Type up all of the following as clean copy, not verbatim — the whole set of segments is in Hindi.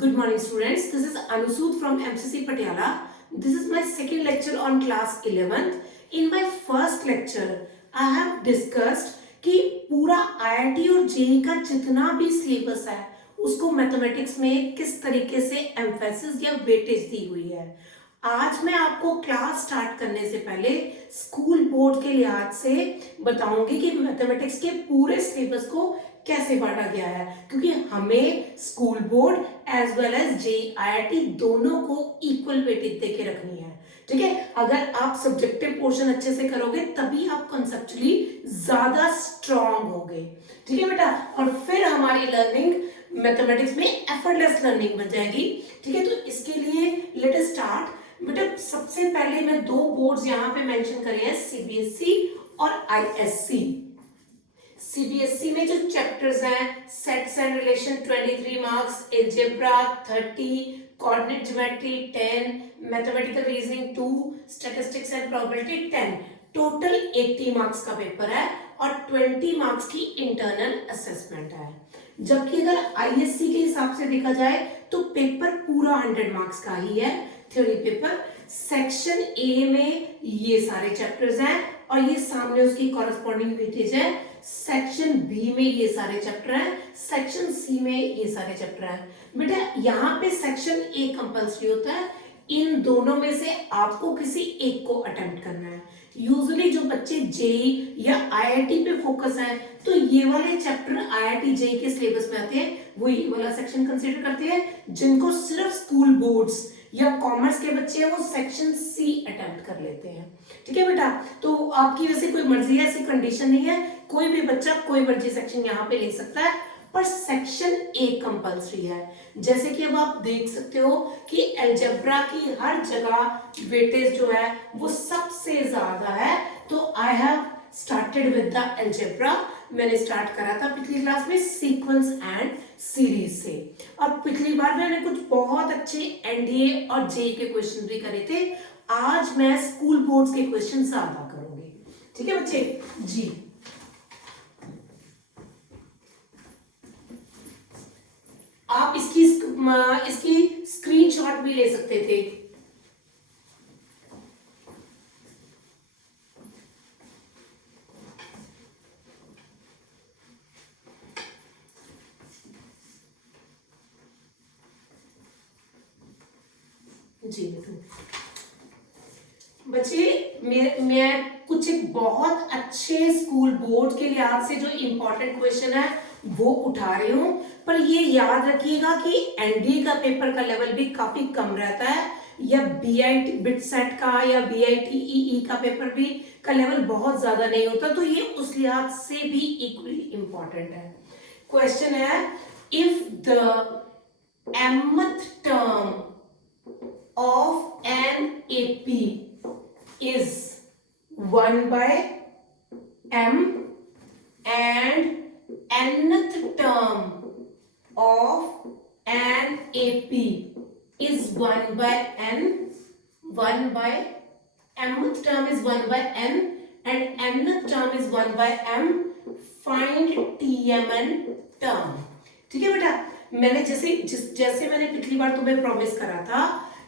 Good morning students, this is Anusud from MCC Patiala. This is my second lecture on class 11th. In my first lecture, I have discussed कि पूरा IIT और JEE का जितना भी सिलेबस है उसको मैथमेटिक्स में किस तरीके से एम्फेसिस या वेटेज दी हुई है। आज मैं आपको क्लास स्टार्ट करने से पहले स्कूल बोर्ड के लिहाज से बताऊंगी कि मैथमेटिक्स के पूरे सिलेबस को कैसे बांटा गया है, क्योंकि हमें school board as well as JEE IIT दोनों को इक्वल वेटेज देके रखनी है। ठीक है, अगर आप सब्जेक्टिव पोर्शन अच्छे से करोगे तभी आप कंसेप्चुअली ज्यादा स्ट्रांग होगे। ठीक है बेटा, और फिर हमारी लर्निंग मैथमेटिक्स में एफर्टलेस लर्निंग बन जाएगी। ठीक है, तो इसके लिए लेट अस स्टार्ट। बेटा सबसे पहले मैं दो बोर्ड्स यहाँ पे मेंशन करे हैं, सीबीएसई और आईएससी। सीबीएसई में जो चैप्टर्स हैं, sets and relation 23 marks, algebra 30, coordinate geometry 10, mathematical reasoning 2, statistics and probability 10, total 80 marks का पेपर है और 20 मार्क्स की इंटरनल असेसमेंट है। जबकि अगर आईएससी के हिसाब से देखा जाए तो पेपर पूरा 100 मार्क्स का ही है, थ्योरी पेपर। सेक्शन ए में ये सारे चैप्टर्स हैं और ये सामने उसकी कॉरेस्पॉन्डिंग वेटेज है। सेक्शन बी में ये सारे चैप्टर हैं, सेक्शन सी में ये सारे चैप्टर हैं। बेटा यहाँ पे सेक्शन ए कंपल्सरी होता है, इन दोनों में से आपको किसी एक को अटेम्प्ट करना है। यूजुअली जो बच्चे जेईई या आईआईटी पे फोकस है तो ये वाले चैप्टर आईआईटी जेईई के सिलेबस में आते हैं, वो ये वाला सेक्शन कंसीडर करते हैं। जिनको सिर्फ स्कूल बोर्ड्स या कॉमर्स के बच्चे हैं वो सेक्शन सी अटेम्प्ट कर लेते हैं। ठीक है बेटा, तो आपकी वैसे कोई मर्जी है, ऐसी कंडीशन नहीं है, कोई भी बच्चा कोई मर्जी सेक्शन यहाँ पे ले सकता है, पर सेक्शन ए कंपल्सरी है। जैसे कि अब आप देख सकते हो कि अलजेब्रा की हर जगह वेटेज जो है वो सबसे ज्यादा है। तो I have started with the algebra. मैंने स्टार्ट करा था पिछली क्लास में सीक्वेंस एंड सीरीज से, और पिछली बार मैंने कुछ बहुत अच्छे एनडीए और जेईई के क्वेश्चन भी करे थे। आज मैं स्कूल बोर्ड्स के क्वेश्चन ज्यादा करूंगी। ठीक है बच्चे जी, आप इसकी स्क्रीनशॉट भी ले सकते थे। जी बच्चे, मैं कुछ एक बहुत अच्छे स्कूल बोर्ड के लिहाज से जो इंपॉर्टेंट क्वेश्चन है वो उठा रही हूं, पर ये याद रखिएगा कि एनडीए का पेपर का लेवल भी काफी कम रहता है, या बीआईटी बिटसेट का या बीआईटीईई का पेपर भी का लेवल बहुत ज्यादा नहीं होता, तो ये उस लिहाज से भी इक्वली इंपॉर्टेंट है। क्वेश्चन है, if the mth term of an AP is 1 by m and nth term of an AP is 1 by n, 1 by mth term is 1 by n and nth term is 1 by m, find tmn term। ठीक है बेटा, मैंने जैसे मैंने पिछली बार तुम्हें प्रॉमिस करा था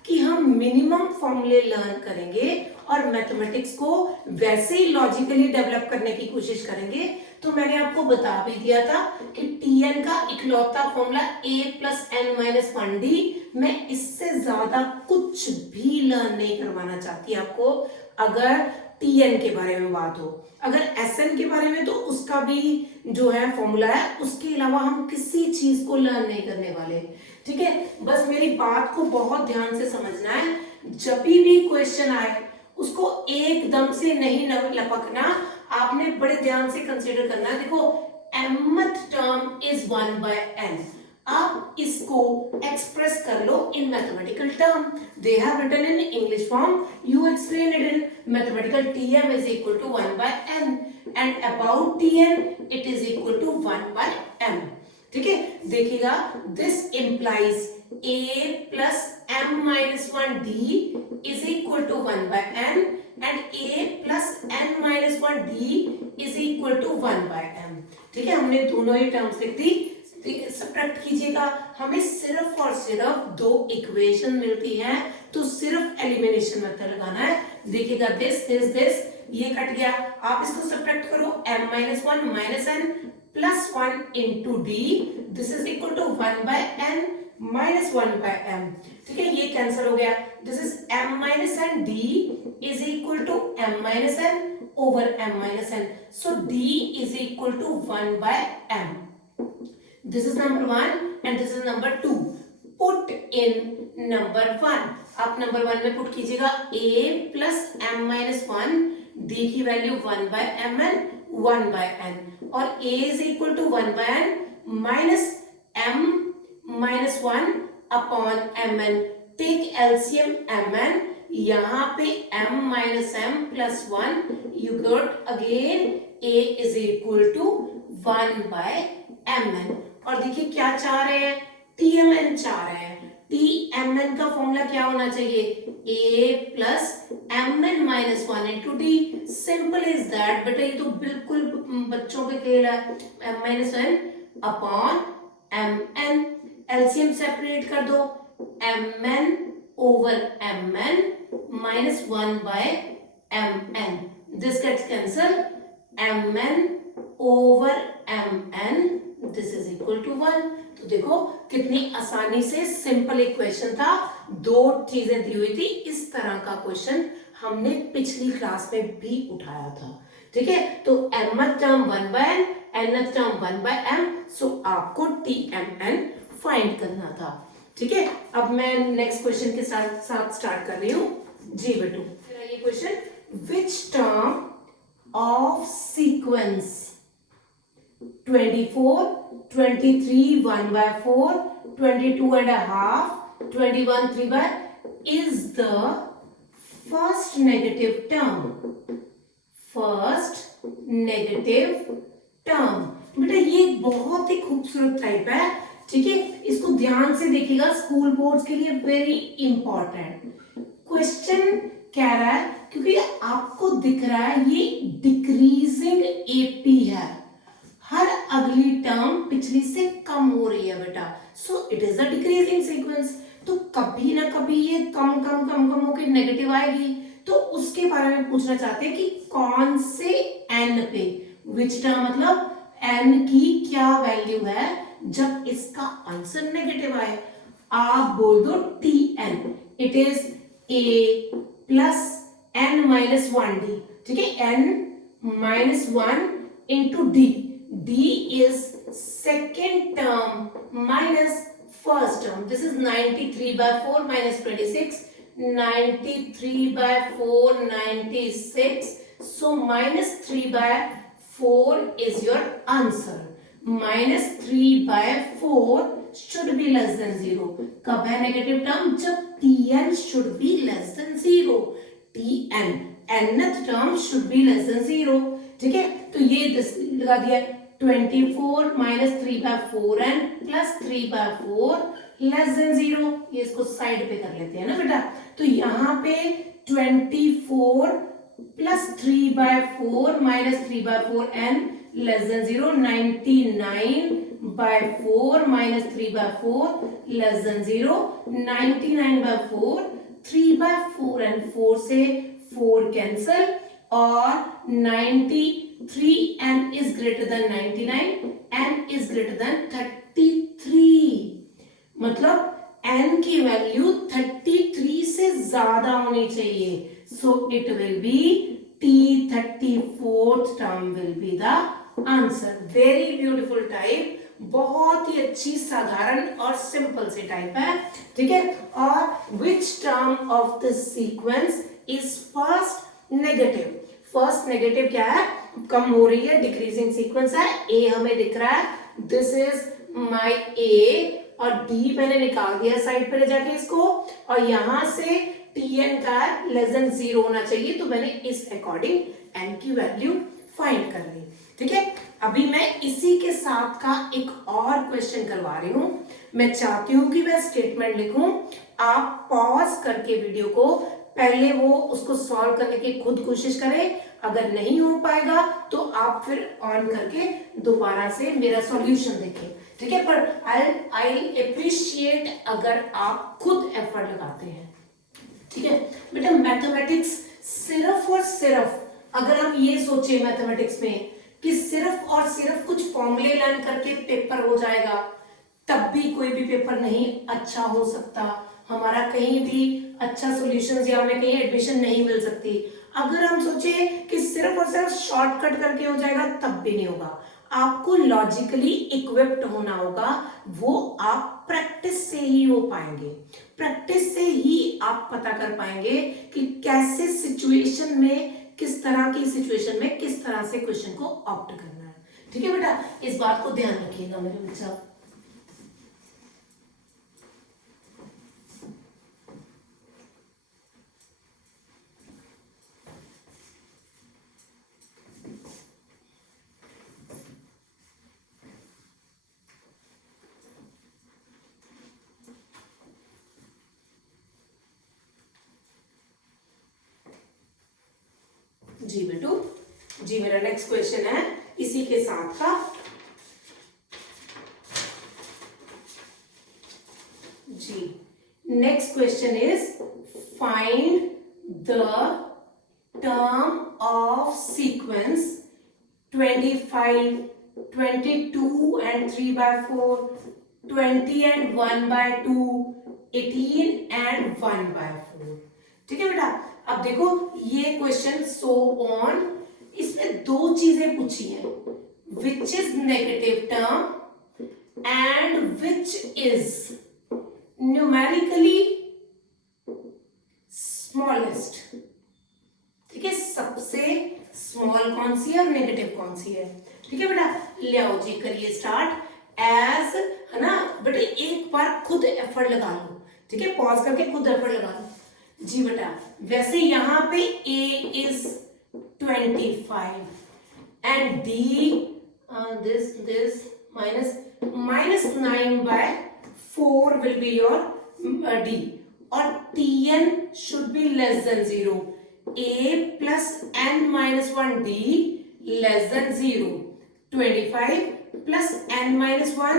कि हम मिनिमम फॉर्मूले लर्न करेंगे और मैथमेटिक्स को वैसे ही लॉजिकली डेवलप करने की कोशिश करेंगे, तो मैंने आपको बता भी दिया था कि टीएन का इकलौता formula a plus n minus 1d। मैं इससे ज्यादा कुछ भी लर्न नहीं करवाना चाहती आपको। अगर टीएन के बारे में बात हो, अगर एसएन के बारे में तो उसका भी जो है फॉर्मूला है, उसके अलावा हम किसी चीज को लर्न नहीं करने वाले। ठीक है, बस मेरी बात को बहुत ध्यान से समझना है। जब भी क्वेश्चन आए उसको एकदम से नहीं लपकना, आपने बड़े ध्यान से कंसीडर करना है। देखो mth term is 1 by n, आप इसको एक्सप्रेस कर लो in mathematical term. They have written in English form, you explain it in mathematical tm is equal to 1 by n and about tn it is equal to 1 by m। ठीक है, देखिएगा, this implies a plus m minus 1d is equal to 1 by n and a plus n minus 1d is equal to 1 by m। ठीक है, हमने दोनों ही टर्म्स लिख दी। सब्ट्रैक्ट कीजिएगा, हमें सिर्फ और सिर्फ दो इक्वेशन मिलती है, तो सिर्फ एलिमिनेशन मेथड लगाना है। देखिएगा दिस ये कट गया, आप इसको सब्ट्रैक्ट करो, m minus one minus n plus one into d, this is equal to one by n minus one by m. ठीक है, ये कैंसिल हो गया, this is m minus n d is equal to m minus n over m minus n. So d is equal to 1 by m. This is number 1 and this is number 2. Put in number 1. आप number 1 में put कीजिएगा a plus m minus 1, d की value 1 by m n 1 by n, और a is equal to 1 by n minus m minus 1 upon m n. Take LCM m n, यहाँ पे m minus m plus 1, you got again a is equal to 1 by mn। और देखिए क्या चाह रहे हैं, tmn चाह रहे हैं। tmn का फॉर्मूला क्या होना चाहिए, a plus mn minus 1 into d। Simple is that बेटा, ये तो बिल्कुल बच्चों के खेल है। m minus 1 upon mn, LCM separate कर दो, mn over mn minus 1 by mn, this gets cancelled, mn over mn, this is equal to 1। तो देखो कितनी आसानी से सिंपल इक्वेशन था, दो चीजें दी हुई थी। इस तरह का क्वेश्चन हमने पिछली क्लास में भी उठाया था। ठीक है, तो mth term 1 by n, nth term 1 by m, सो आपको tmn फाइंड करना था। ठीक है, अब मैं नेक्स्ट क्वेश्चन के साथ स्टार्ट कर रही हूँ जी बेटू। ये question, which term of sequence 24, 23 1 by 4, 22 and a half, 21 3 by is the first negative term, first negative term। बेटा ये बहुत ही खूबसूरत टाइप है। ठीक है, इसको ध्यान से देखिएगा, स्कूल बोर्ड्स के लिए वेरी इंपॉर्टेंट क्वेश्चन कह रहा है, क्योंकि आपको दिख रहा है ये डिक्रीजिंग एपी है, हर अगली टर्म पिछली से कम हो रही है बेटा, so it is a decreasing sequence. तो कभी ना कभी ये कम कम कम कम होकर नेगेटिव आएगी, तो उसके बारे में पूछना चाहते हैं कि कौन से एन पे, विच टर्म मतलब एन की क्या वैल्यू है जब इसका आंसर नेगेटिव आए। आप बोल दो t n, it is a plus n minus one d. ठीक है, n minus one into d, d is second term minus first term, this is 93 by 4 minus 26, 93 by 4 96, so minus 3 by 4 is your answer। minus 3 by 4 should be less than 0। कब है नेगेटिव टर्म, जब tn should be less than 0, tn nth term should be less than 0। ठीक है, तो ये लगा दिया 24 minus 3 by 4n plus 3 by 4 less than 0। ये इसको साइड पे कर लेते हैं ना बेटा, तो यहाँ पे 24 plus 3 by 4 minus 3 by 4n less than 0, 99 by 4 minus 3 by 4 less than 0, 99 by 4, 3 by 4 and 4 से 4 cancel, और 93 n is greater than 99, n is greater than 33, मतलब n की वैल्यू 33 से ज्यादा होनी चाहिए, so it will be T34th term will be the answer. Very beautiful type, बहुत ही अच्छी साधारण और सिंपल सी टाइप है। ठीक है, और which term of the sequence is first negative. First negative क्या है, कम हो रही है, डिक्रीजिंग सीक्वेंस है, ए हमें दिख रहा है, दिस इज माई ए, और डी मैंने निकाल दिया साइड पे ले जाके इसको, और यहां से tn का लेस देन 0 होना चाहिए, तो मैंने इस अकॉर्डिंग n की वैल्यू फाइंड कर ली। ठीक है, अभी मैं इसी के साथ का एक और क्वेश्चन करवा रही हूं। मैं चाहती हूं कि मैं स्टेटमेंट लिखूं, आप पॉज करके वीडियो को पहले वो उसको सॉल्व करने की खुद कोशिश करें, अगर नहीं हो पाएगा तो आप फिर ऑन करके दोबारा से मेरा सॉल्यूशन देखें, ठीक है। पर आई अप्रिशिएट अगर आप खुद एफर्ट लगाते हैं, ठीक है। बेटा मैथमेटिक्स सिर्फ और सिर्फ अगर हम ये सोचे मैथमेटिक्स में कि सिर्फ और सिर्फ कुछ फॉर्मूले लर्न करके पेपर हो जाएगा, तब भी कोई भी पेपर नहीं अच्छा हो सकता, हमारा कहीं भी अच्छा सॉल्यूशंस या हमें कहीं एडमिशन नहीं मिल सकती। अगर हम सोचे कि सिर्फ और सिर्फ शॉर्टकट करके हो जाएगा, तब भी नहीं होगा। आपको लॉजिकली इक्विप्ड होना होगा, वो आप प्रैक्टिस से ही हो पाएंगे। प्रैक्टिस से ही आप पता कर पाएंगे कि कैसे सिचुएशन में, किस तरह की सिचुएशन में किस तरह से क्वेश्चन को ऑप्ट करना है, ठीक है बेटा। इस बात को ध्यान रखिएगा मेरे बच्चा। जी बेटू, जी मेरा नेक्स्ट क्वेश्चन है इसी के साथ का। जी next question is find the term of sequence 25, 22 and 3/4, 20 and 1/2, 18 and 1/4, ठीक है बेटा। अब देखो ये क्वेश्चन सो ऑन, इसमें दो चीजें पूछी हैं, which is negative term and which is numerically smallest, ठीक है। सबसे स्मॉल कौन सी है और नेगेटिव कौन सी है, ठीक है बेटा। ले आओ जी, करिए स्टार्ट एज, है ना बेटा। एक बार खुद एफर्ट लगा लो, ठीक है, पॉज करके खुद एफर्ट लगा लो जी बेटा। वैसे यहां पे a is 25 and d this minus 9/4 will be your d, और tn should be less than 0, a plus n minus 1 d less than 0, 25 plus n minus 1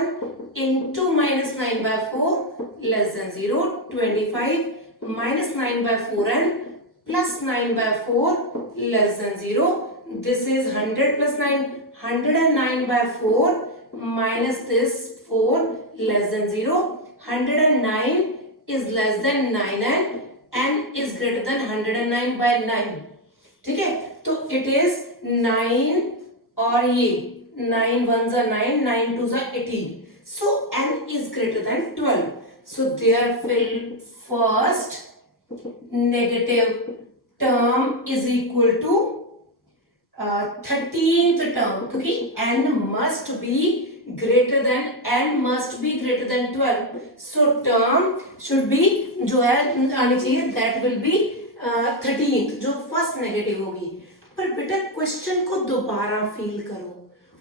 into minus 9/4 less than 0, 25 minus 9/4 and plus 9/4 less than 0. This is 100 plus 9, 109/4 minus this 4 less than 0. 109 is less than 9 and n is greater than 109/9, ठीक है। तो it is 9 और ये 9 1s are 9, 9 2s are 18. So n is greater than 12. So therefore first negative term is equal to 13th term, क्योंकि n must be greater than 12. So term should be जो है आनी चाहिए, that will be 13th, जो फर्स्ट नेगेटिव होगी। पर बेटा क्वेश्चन को दोबारा फील करो,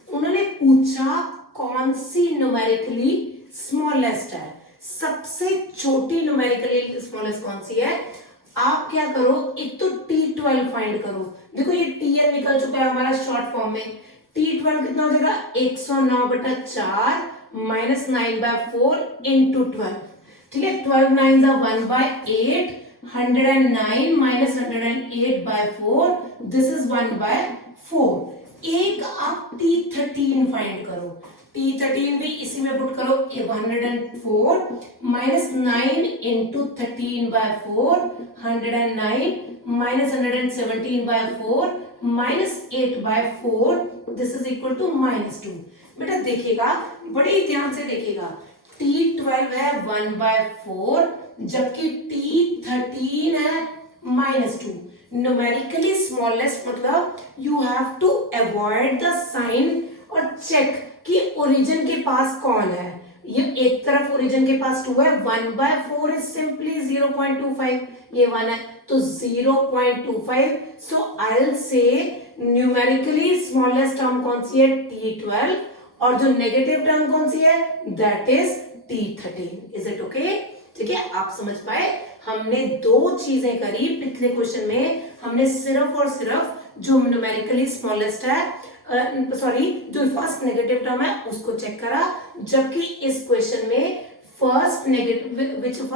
उन्होंने पूछा कौन सी न्यूमेरिकली स्मॉलेस्ट है, सबसे छोटी न्यूमेरिकली स्मॉलेस्ट कौन सी है। आप क्या करो, एक तो T12 फाइंड करो। देखो ये Tn निकल चुका है हमारा शॉर्ट फॉर्म में, T12 कितना हो जाएगा 109/4 minus 9/4 into 12, ठीक है। 12 9s are 1/8, 109 minus 108/4, this is 1/4। एक आप T13 फाइंड करो, T13 भी इसी में पुट करो, 104 minus 9 into 13/4, 109 minus 117/4 minus 8/4, this is equal to -2। बेटा देखिएगा, बड़े ध्यान से देखिएगा, T12 है 1/4 जबकि T13 है -2। न्यूमेरिकली स्मॉलेस्ट मतलब you have to avoid the sign और चेक कि ओरिजिन के पास कौन है। ये एक तरफ ओरिजिन के पास 2 है, 1/4 इज सिंपली 0.25, ये 1 है तो 0.25। So I will say numerically smallest term कौन सी है, T12, और जो नेगेटिव टर्म कौन सी है, that is T13। Is it okay, ठीक है। आप समझ पाए, हमने दो चीजें करी पिछले क्वेश्चन में, हमने सिर्फ और सिर्फ जो न्यूमेरिकली स्मॉलेस्ट है, सॉरी जो फर्स्ट नेगेटिव टर्म है उसको चेक करा, जबकि इस क्वेश्चन में फर्स्ट नेगेटिव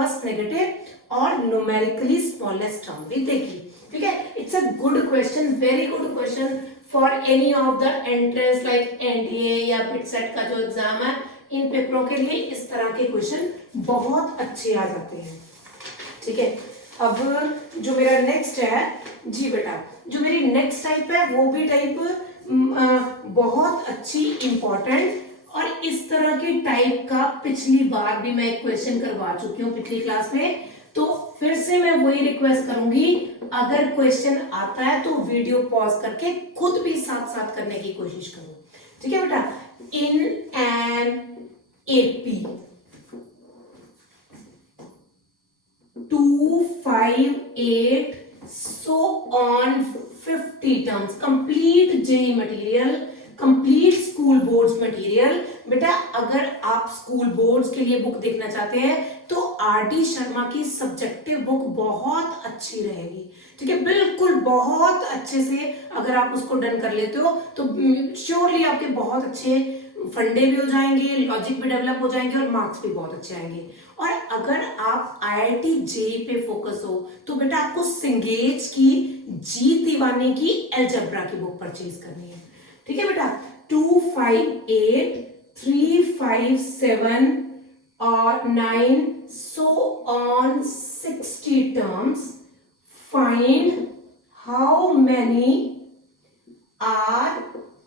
और न्यूमेरिकली स्मॉलेस्ट टर्म भी देखी। ठीक है, it's a good question, very good question for any of the entrance like NDA या पिटसेट का जो एग्जाम है, इन पेपरों के लिए इस तरह के क्वेश्चन बहुत अच्छे आ जाते हैं। ठीक है, अब जो मेरा नेक्स्ट है जी बेटा, जो मेरी नेक्स्ट टाइप है वो भी टाइप बहुत अच्छी इंपॉर्टेंट, और इस तरह की टाइप का पिछली बार भी मैं एक क्वेश्चन करवा चुकी हूँ पिछली क्लास में, तो फिर से मैं वही रिक्वेस्ट करूंगी, अगर क्वेश्चन आता है तो वीडियो पॉज करके खुद भी साथ साथ करने की कोशिश करो। ठीक है बेटा, in an AP 258 so on 50 terms complete JEE material, complete school boards material. बेटा अगर आप स्कूल बोर्ड्स के लिए बुक देखना चाहते हैं तो आर.डी. शर्मा की सब्जेक्टिव बुक बहुत अच्छी रहेगी। ठीक है, बिल्कुल बहुत अच्छे से अगर आप उसको डन कर लेते हो तो श्योरली आपके बहुत अच्छे फंडे भी हो जाएंगे, लॉजिक भी डेवलप हो जाएंगे और मार्क्स भी बहुत अच्छे आएंगे। और अगर आप IIT JEE पे फोकस हो तो बेटा आपको सिंगेज की जी दीवाने की अलजेब्रा की बुक परचेज करनी है। ठीक है बेटा, 258, 357 और 9 so on 60 terms, find how many are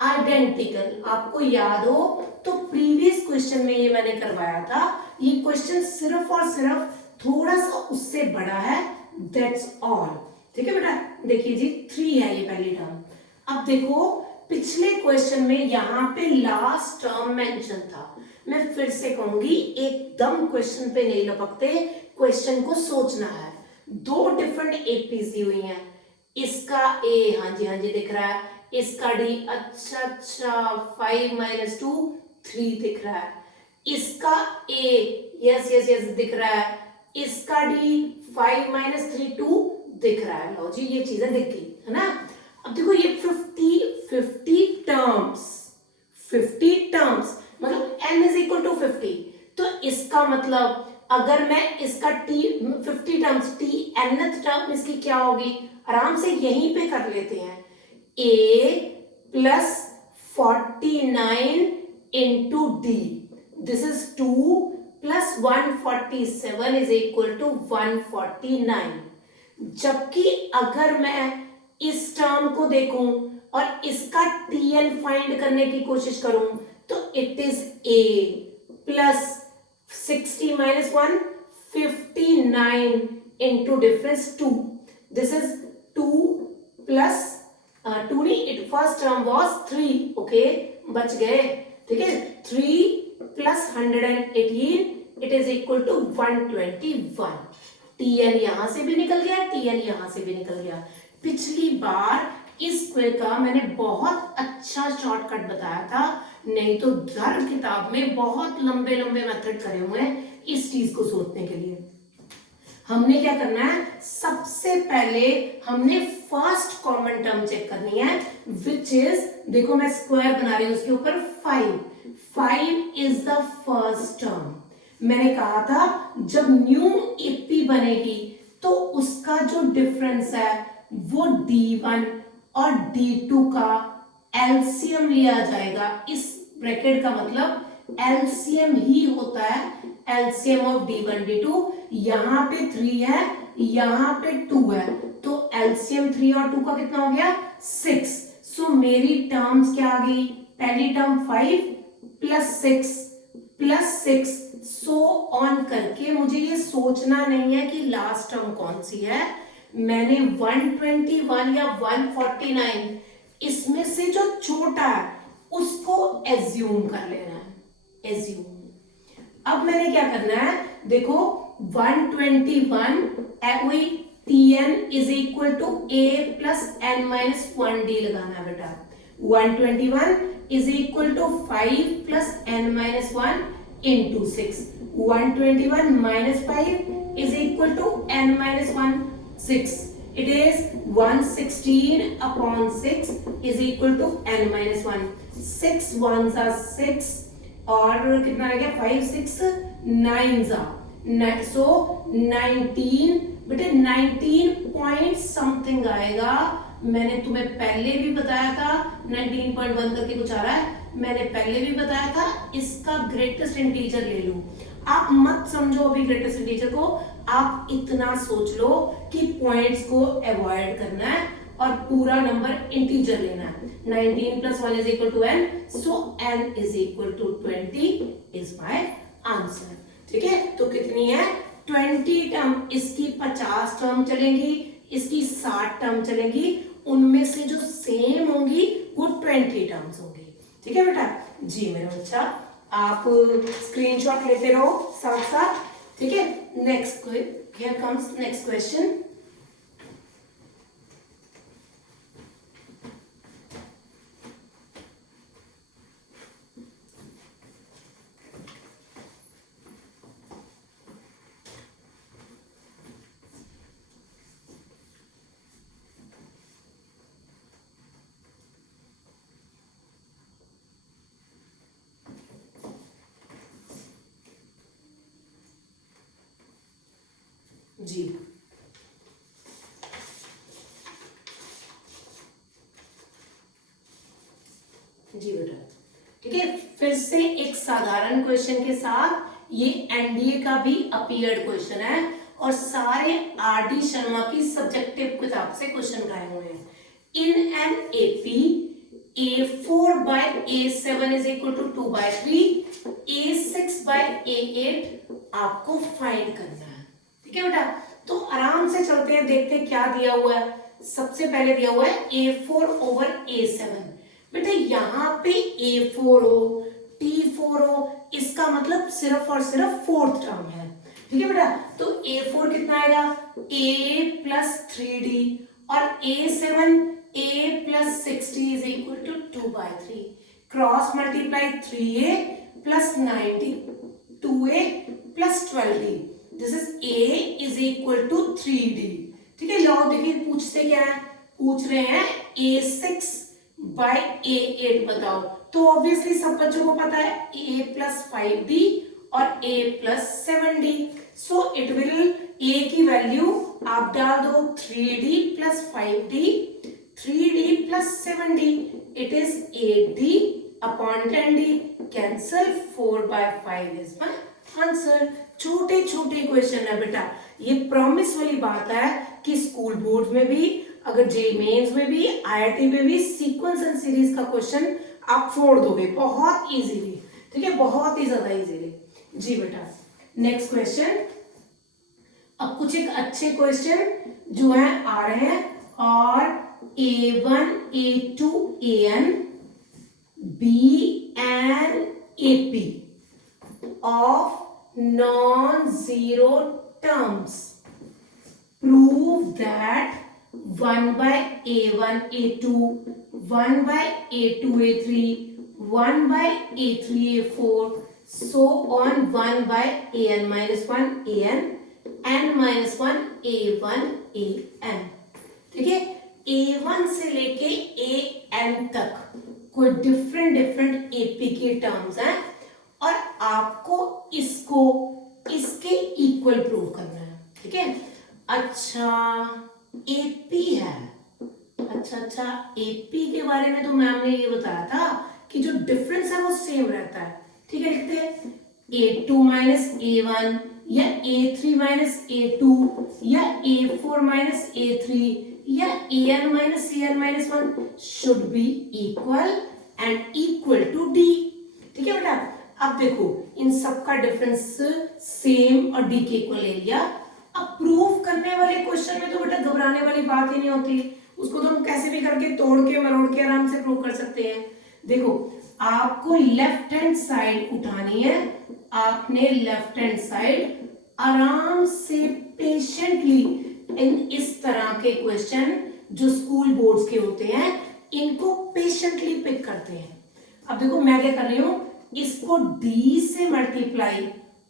identical। आपको याद हो तो प्रीवियस क्वेश्चन में ये मैंने करवाया था, ये क्वेश्चन सिर्फ और सिर्फ थोड़ा सा उससे बड़ा है, दैट्स ऑल। ठीक है बेटा, देखिए जी 3 है ये पहली टर्म। अब देखो पिछले क्वेश्चन में यहां पे लास्ट टर्म मेंशन था, मैं फिर से कहूंगी एकदम क्वेश्चन पे नहीं लपकते, क्वेश्चन को सोचना है। 2 डिफरेंट एपीज दी हुई हैं, इसका ए हाँ जी दिख रहा है, इसका डी अच्छा 5 - 2 3 दिख रहा है, इसका ए यस दिख रहा है, इसका डी 5 - 3 2 दिख रहा है। लो जी ये चीजें दिख गई है ना। अब देखो ये 50 टर्म्स मतलब n = 50, तो इसका मतलब अगर मैं इसका t 50 terms t nth term इसकी क्या होगी, आराम से यहीं पे कर लेते हैं, a + 49 × d, दिस इज 2 + 147 = 149। जबकि अगर मैं इस टर्म को देखूं और इसका tn फाइंड करने की कोशिश करूं तो it is a + 60 - 1 59 × difference 2, this is 2 + 2 नहीं, it first term was 3, okay बच गए। ठीक है, 3 + 118 it is equal to 121। tn यहां से भी निकल गया, tn यहां से भी निकल गया। पिछली बार इस क्वेश्चन का मैंने बहुत अच्छा शॉर्टकट बताया था, नहीं तो हर किताब में बहुत लंबे लंबे मेथड करे हुए हैं इस चीज को सोचने के लिए। हमने क्या करना है, सबसे पहले हमने फर्स्ट कॉमन टर्म चेक करनी है, विच इज, देखो मैं स्क्वायर बना रही हूं उसके ऊपर 5 इज द फर्स्ट टर्म। मैंने कहा था जब न्यू एपी बनेगी तो उसका जो डिफरेंस है वो D1 और D2 का एलसीएम लिया जाएगा। इस ब्रैकेट का मतलब एलसीएम ही होता है, एलसीएम ऑफ D1 D2। यहां पे 3 है, यहां पे 2 है, तो एलसीएम 3 और 2 का कितना हो गया 6। सो मेरी टर्म्स क्या आ गई, पहली टर्म 5 + 6 सो ऑन करके मुझे ये सोचना नहीं है कि लास्ट टर्म कौन सी है, मैंने 121 या 149 इसमें से जो छोटा है उसको एज्यूम कर लेना है, एज्यूम। अब मैंने क्या करना है, देखो 121 वही tn = a + n - 1d लगाना है बेटा। 121 = 5 + n - 1 × 6, 121 - 5 = n - 1 6, It is 116 upon 6 is equal to n minus 1. 6 ones are 6 और कितना आ गया 5 6 9s are so 19 बेटे 19 पॉइंट समथिंग आएगा. मैंने तुम्हें पहले भी बताया था 19.1 करके कुछ आ रहा है. मैंने पहले भी बताया था इसका ग्रेटेस्ट इंटीजर ले लो. आप मत समझो अभी ग्रेटेस्ट इंटीजर को, आप इतना सोच लो कि पॉइंट्स को अवॉइड करना है और पूरा नंबर इंटीजर लेना है. 19 plus 1 is equal to n, so n is equal to 20 is my answer. ठीक है, तो कितनी है 20 टर्म. इसकी 50 टर्म चलेंगी, इसकी 60 टर्म चलेंगी. उनमें से जो सेम होंगी वो 20 टर्म्स होंगी. ठीक है बेटा जी मेरा बच्चा, आप स्क्रीनशॉट लेते रहो साथ साथ. ठीक है, next here comes next question. जी जी बेटा, ठीक है. फिर से एक साधारण क्वेश्चन के साथ, ये एनडीए का भी अपीयर्ड क्वेश्चन है और सारे आरडी शर्मा की सब्जेक्टिव किताब से क्वेश्चन लाए हुए हैं. In an AP A4 by A7 is equal to 2 by 3, A6 by A8 आपको फाइंड करना है. ठीक है बेटा, तो आराम से चलते हैं, देखते हैं क्या दिया हुआ है. सबसे पहले दिया हुआ है A4 over A7. बेटा यहाँ पे A4 हो T4 हो, इसका मतलब सिर्फ और सिर्फ फोर्थ टर्म है. ठीक है बेटा, तो A4 कितना आएगा A plus 3D और A7 A plus 60 is equal to 2 by 3. Cross multiply 3A plus 90 2A plus 12D. This is A is equal to 3D. ठीक है, लॉग देखिए पूछते क्या है, पूछ रहे हैं A6 by A8 बताओ. तो ऑब्वियसली सब बच्चों को पता है A plus 5D और A plus 7D. So it will A की वैल्यू आप डाल दो 3D plus 5D, 3D plus 7D. It is 8D upon 10D. Cancel 4 by 5 is my answer. छोटे छोटे क्वेश्चन है बेटा, ये प्रॉमिस वाली बात है कि स्कूल बोर्ड में भी, अगर जे मेंस में भी, आईआईटी में भी सीक्वेंस एंड सीरीज का क्वेश्चन आप फोड़ दोगे बहुत इजीली. ठीक है, बहुत ही ज्यादा इजीली. जी बेटा, नेक्स्ट क्वेश्चन. अब कुछ एक अच्छे क्वेश्चन जो है आ रहे हैं, और A1 A2 AN BN AP of non-zero terms. Prove that 1 by A1 A2, 1 by A2 A3, 1 by A3 A4, so on 1 by AN minus 1 AN, N minus 1 A1 AN. ठीक है, A1 से लेके AN तक कोई डिफरेंट एपी के टर्म्स हैं और आपको इसको इसके इक्वल प्रूव करना है. ठीक है, अच्छा एपी है, अच्छा एपी के बारे में तो मैम ने ये बताया था कि जो डिफरेंस है वो सेम रहता है. ठीक है, लिखते हैं A2 minus A1 या A3 minus A2 या A4 minus A3 या AN minus AN minus 1 should be equal and equal to D. ठीक है बेटा, अब देखो इन सब का डिफरेंस सेम और डी के इक्वल ले लिया. अब प्रूव करने वाले क्वेश्चन में तो बेटा घबराने वाली बात ही नहीं होती, उसको तो हम कैसे भी करके तोड़ के मरोड़ के आराम से प्रूव कर सकते हैं. देखो आपको लेफ्ट हैंड साइड उठानी है, आपने लेफ्ट हैंड साइड आराम से पेशेंटली इन इस तरह के क्वेश्चन जो स्कूल बोर्ड्स के होते हैं इनको पेशेंटली पिक करते हैं. अब देखो मैं क्या कर रही हूं, इसको D से मल्टीप्लाई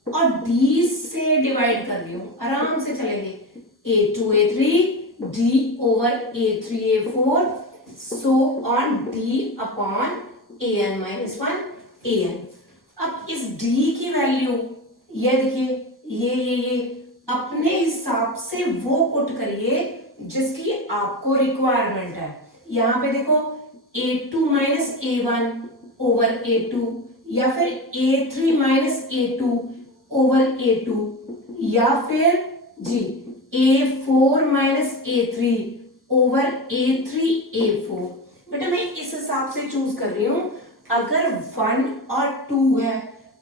और D से डिवाइड कर रही हूं, आराम से चलेंगे. A2 A3 D over A3 A4 so on D upon AN minus 1 AN। अब इस D की वैल्यू ये देखिए ये अपने हिसाब से वो पुट करिए जिसकी आपको रिक्वायरमेंट है। यहां पे देखो A2 minus A1 over A2 या फिर A3 minus A2 over A2 या फिर जी A4 minus A3 over A3 A4। बेटा मैं इस हिसाब से चूज कर रही हूं, अगर 1 और 2 है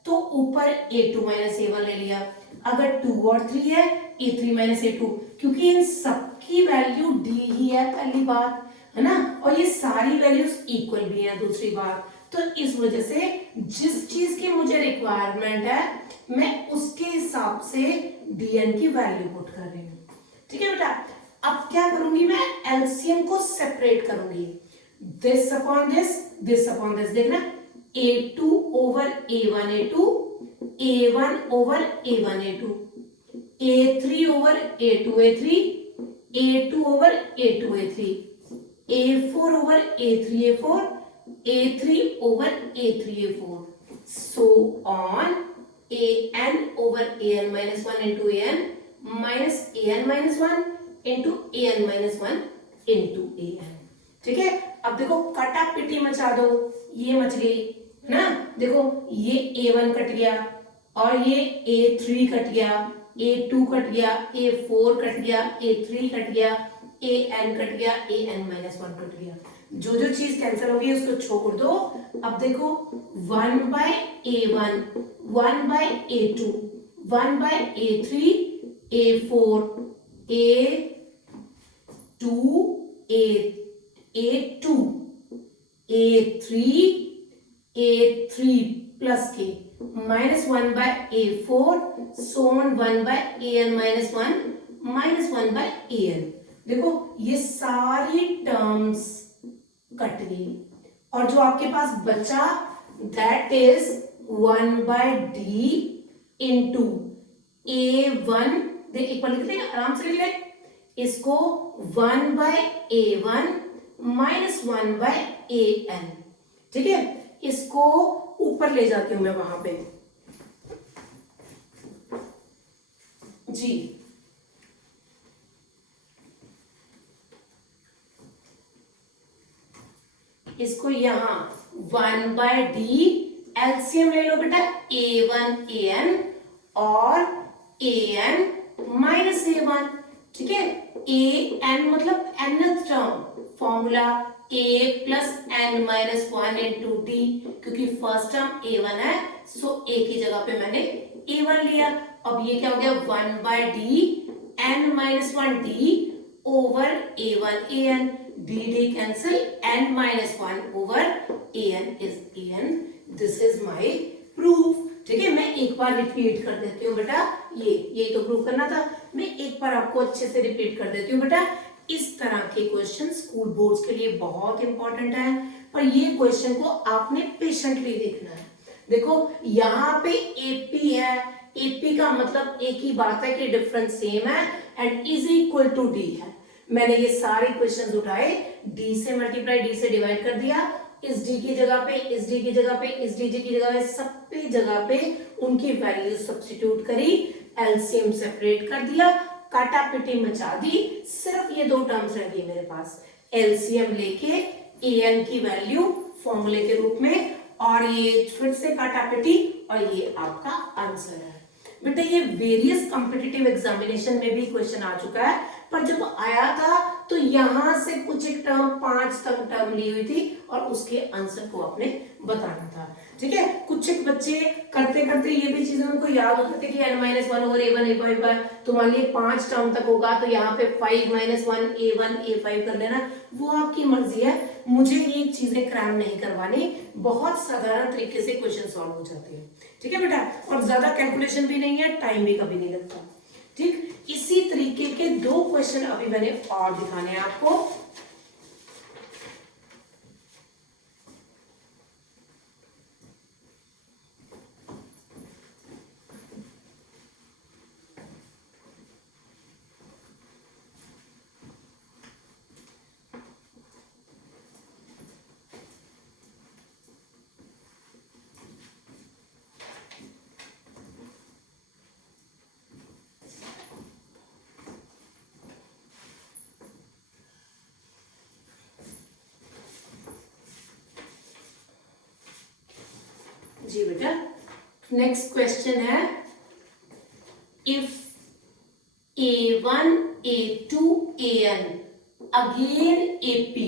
तो ऊपर A2 माइनस A1 ले लिया, अगर 2 और 3 है A3 माइनस A2, क्योंकि इन सबकी वैल्यू D ही है पहली बात, है ना, और ये सारी वैल्यूज इक्वल भी है दूसरी बात। तो इस वजह से जिस चीज की मुझे रिक्वायरमेंट है मैं उसके हिसाब से DN की वैल्यू पुट कर रही हूँ। ठीक है बेटा, अब क्या करूंगी मैं एलसीएम को सेपरेट करूंगी, this upon this upon this. देखना A2 over A1 A2, A1 over A1 A2, A3 over A2 A3, A2 over A2 A3, A4 over A3 A4, A3 over A3 A4 so on AN over AN minus 1 into AN minus AN minus 1 into AN minus 1 into AN। ठीक है, अब देखो कटा पिटी मचा दो, ये मच गई ना, देखो ये A1 कट गया और ये A3 कट गया, A2 कट गया, A4 कट गया, A3 कट गया, AN कट गया, AN माइनस 1 कट गया। जो जो चीज कैंसिल होगी उसको छोड़ दो। अब देखो 1 by A1, 1 by A2, 1 by A3, A4, A2, A2, A3, A3 plus के minus 1 by A4 so on 1 by AN minus 1 by AN। देखो ये सारी टर्म्स कट गई और जो आपके पास बचा that is 1 by D into A1। देख एक बार लिख लेंगे, आराम से लिख लें इसको, 1 by A1 minus 1 by AN। ठीक है, इसको ऊपर ले जाती हूं मैं वहां पे जी। इसको यहां 1 बाय D एलसीएम ले लो बेटा, A1 AN और AN माइनस A1। ठीक है, AN मतलब nth term, formula A plus N minus 1 into D, क्योंकि फर्स्ट टर्म A1 है सो A की जगह पे मैंने A1 लिया। अब ये क्या हो गया 1 by D N minus 1 D over A1 AN, D cancel, N minus 1 over AN is AN। This is my proof. ठीक है, मैं एक बार रिपीट कर देती हूँ बेटा, ये तो प्रूफ करना था, मैं एक बार आपको अच्छे से रिपीट कर देती हूँ बेटा। इस तरह के क्वेश्चन स्कूल बोर्ड्स के लिए बहुत इंपॉर्टेंट है, पर ये क्वेश्चन को आपने पेशेंटली देखना है। देखो यहाँ पे एपी है, एपी का मतलब एक ही बात है कि डिफरेंस सेम है and is equal to d है। मैंने ये सारे क्वेश्चंस उठाए, डी से मल्टीप्लाई, डी से डिवाइड कर दिया, इस डी की जगह पे, इस डी की जगह पे, इस डी की जगह पे, सब पे जगह पे उनकी वैल्यू सब्स्टिट्यूट करी, एलसीएम सेपरेट कर दिया, काटा पिटी मचा दी, सिर्फ ये दो टर्म्स रह गई मेरे पास, एलसीएम लेके एन की वैल्यू फॉर्मूले के रूप में, और ये फिर से काटा पिटी और ये आपका आंसर है। बेटा ये वेरियस कॉम्पिटिटिव एग्जामिनेशन में भी क्वेश्चन आ चुका है, पर जब आया था तो यहां से कुछ एक टर्म 5 तक टर्म ली हुई थी और उसके आंसर को आपने बताना था। ठीक है, कुछ एक बच्चे करते करते ये भी चीजें उनको याद होती थी कि n-1 ओवर a1 a5 तो मान लीजिए 5 टर्म तक होगा तो यहाँ पे 5-1 a1 a5 कर लेना, वो आपकी मर्जी है। मुझे ये चीजें क्रैम नहीं करवानी, बहुत साधारण तरीके से क्वेश्चन सॉल्व हो जाते हैं। ठीक है बेटा, और ज्यादा कैलकुलेशन भी नहीं है, टाइम भी कभी नहीं लगता। ठीक, इसी तरीके के दो क्वेश्चन अभी मैंने और दिखाने हैं आपको। जी बेटा, नेक्स्ट क्वेश्चन है, if A1 A2 AN again AP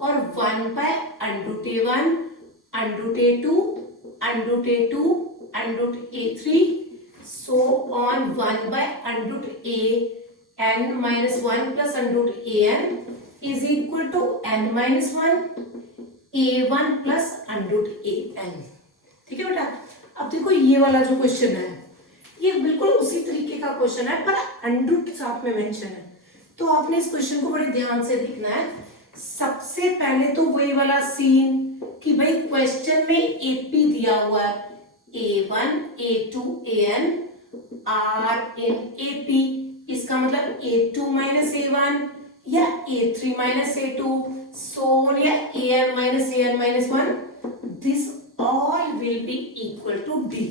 और 1 by unroot A1 unroot A2 unroot A2 unroot A3 so on 1 by unroot AN minus 1 plus unroot AN is equal to n minus 1 A1 plus unroot AN। ठीक है बेटा, अब देखो ये वाला जो क्वेश्चन है ये बिल्कुल उसी तरीके का क्वेश्चन है पर अंडरूट साथ में मेंशन है, तो आपने इस क्वेश्चन को बड़े ध्यान से देखना है। सबसे पहले तो वही वाला सीन कि भाई क्वेश्चन में एपी दिया हुआ है, A1 A2 AN are in AP, इसका मतलब A2 माइनस A1 या A3 माइनस A2 सोन या AN minus 1, this all will be equal to D।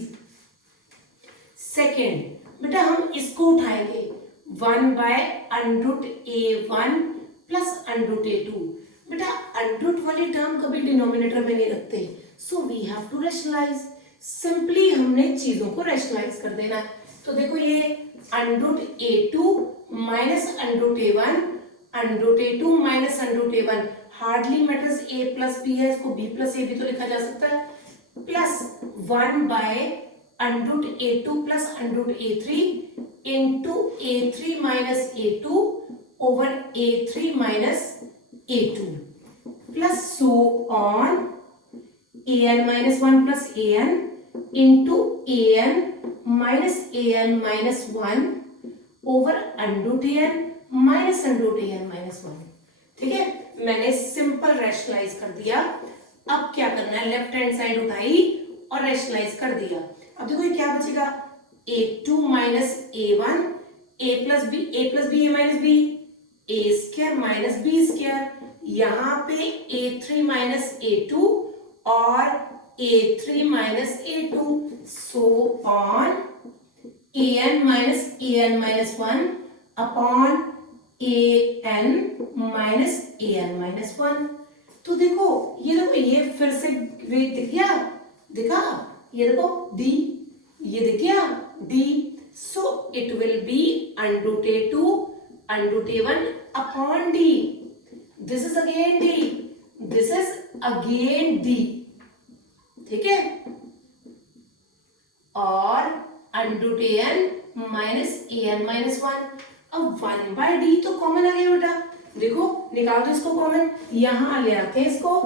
Second बेटा हम इसको उठाएंगे 1 by under root A1 plus under root A2। बेटा अंडरूट वाली टर्म कभी डिनोमिनेटर में नहीं रखते, so we have to rationalize. Simply हमने चीजों को रैशनलाइज कर देना है। तो देखो ये under root A2 minus under root A1, under root A2 minus under root A1, hardly matters A plus B है, इसको B प्लस A भी तो लिखा जा सकता है, plus 1 by under root A2 plus under root A3 into A3 minus A2 over A3 minus A2 plus so on AN minus 1 plus AN into AN minus AN minus 1 over under root AN minus under root AN minus 1। ठीक है, मैंने सिंपल रैशनलाइज कर दिया। अब क्या करना है, लेफ्ट हैंड साइड उठाई और रैशनलाइज कर दिया। अब देखो ये क्या बचेगा, A2 minus A1 A plus b A minus b A square minus b square, यहाँ पे A3 माइनस A2 और A3 minus A2 so on AN minus 1 upon AN minus 1। तो देखो ये फिर से दिख गया, दिखा, ये देखो D, ये दिख गया D, so it will be under root A2 under root A1 upon D, this is again D, this is again D। ठीक है, और अंडरूट AN माइनस 1। अब 1 बाय D तो कॉमन आ गया बेटा, देखो निकाल दो इसको कॉमन, यहां ले आते हैं इसको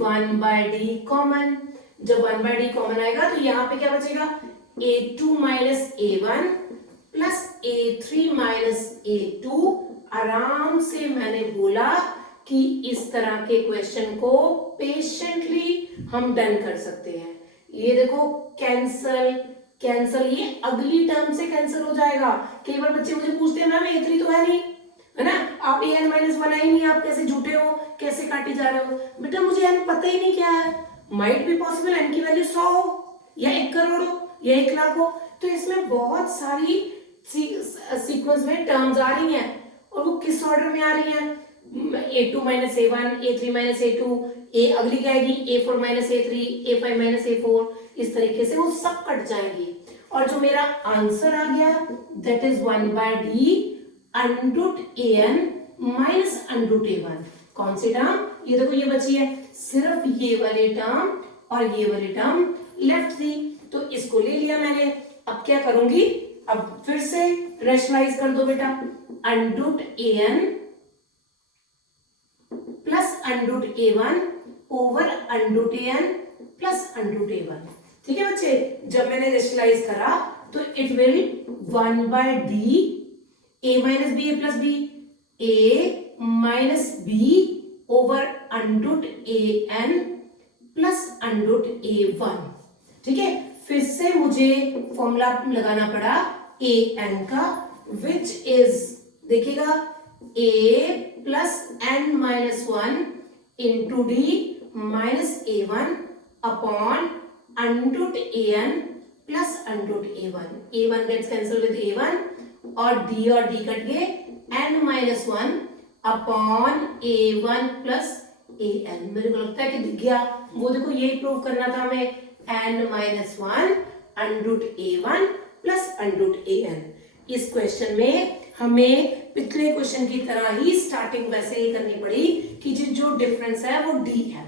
1 बाय D कॉमन। जब 1 बाय D कॉमन आएगा तो यहाँ पे क्या बचेगा, A2 minus A1 plus A3 minus A2। आराम से मैंने बोला कि इस तरह के क्वेश्चन को पेशेंटली हम डन कर सकते हैं। ये देखो कैंसल, ये अगली टर्म से कैंसिल हो जाएगा। कई बार बच्चे मुझे पूछते हैं मैम A3 तो है नहीं, है ना, आप AN माइनस 1 ही नहीं, आप कैसे झूठे हो, कैसे काटे जा रहे हो। बेटा मुझे n पता ही नहीं क्या है, माइट बी पॉसिबल n की वैल्यू 100 हो या 1 करोड़ हो या 1 लाख हो, तो इसमें बहुत सारी सीक्वेंस में टर्म्स आ रही हैं और वो किस ऑर्डर में आ रही हैं, A2 minus A1, A3 minus A2, A अगली क्या आएगी A4 minus A3, A5 minus A4, इस तरीके से वो सब कट जाएंगी। और जो मेरा आंसर आ गया that is 1 by D under root AN minus under root A1। कौन सी टर्म, ये देखो ये बची है, सिर्फ ये वाली टर्म और ये वाली टर्म लेफ्ट थी, तो इसको ले लिया मैंने। अब क्या करूंगी, अब फिर से रैशनलाइज कर दो बेटा, under root AN plus under root A1 over under root AN plus under root A1। ठीक है बच्चे, जब मैंने रैशनलाइज करा तो it will 1 by D A minus b A plus b A minus b over under root AN plus under root A1। ठीक है, फिर से मुझे फॉर्मूला लगाना पड़ा AN का, विच इज देखिएगा A plus N minus 1 into D minus A1 upon under root AN plus under root A1 gets cancel with A1 और D कट गए, N minus 1 upon A1 plus AN। मेरे को लगता है कि दिख गया, वो देखो यही प्रूव करना था हमें, n minus one √a1 plus √an। इस क्वेश्चन में हमें पिछले क्वेश्चन की तरह ही स्टार्टिंग वैसे ही करनी पड़ी कि जो डिफरेंस है वो d है,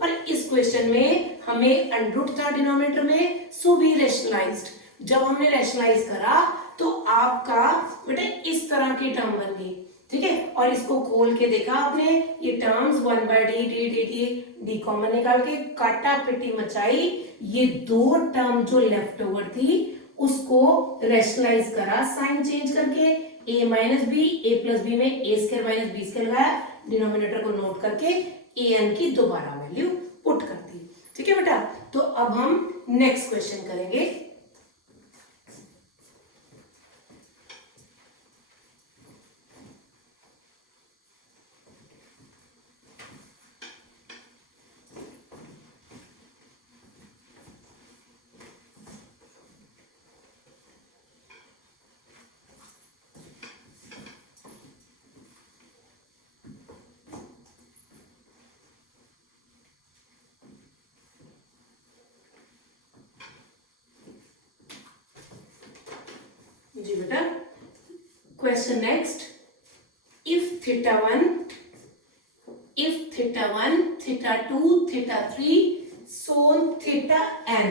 पर इस क्वेश्चन में हमें अंडरूट था डिनोमिनेटर में, सो वी रैशनलाइज्ड। जब हमने रैशनलाइज करा तो आपका बेटा इस तरह की टर्म बन गई, ठीक है। और इसको खोल के देखा आपने, ये terms 1/d D D D D common निकाल के काटा पिटी मचाई, ये दो टर्म जो लेफ्ट ओवर थी उसको रैशनलाइज करा साइन चेंज करके, a minus b a plus b में a square minus b square लगाया, डिनोमिनेटर को नोट करके ए एन की दोबारा वैल्यू पुट कर दी, ठीक है बेटा। तो अब हम नेक्स्ट क्वेश्चन करेंगे। जी बेटा, question next. If θ1, θ2, θ3 shown θn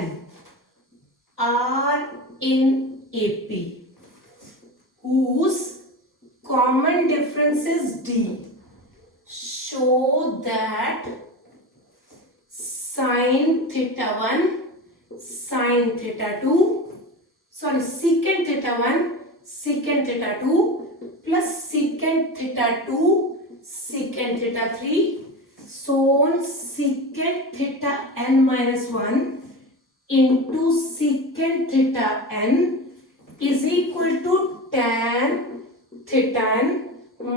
are in AP whose common difference is d, show that sin θ1 sin θ2 secant θ1 secant θ2 plus secant θ2 secant θ3 shown secant θn minus 1 into secant θn is equal to tan θn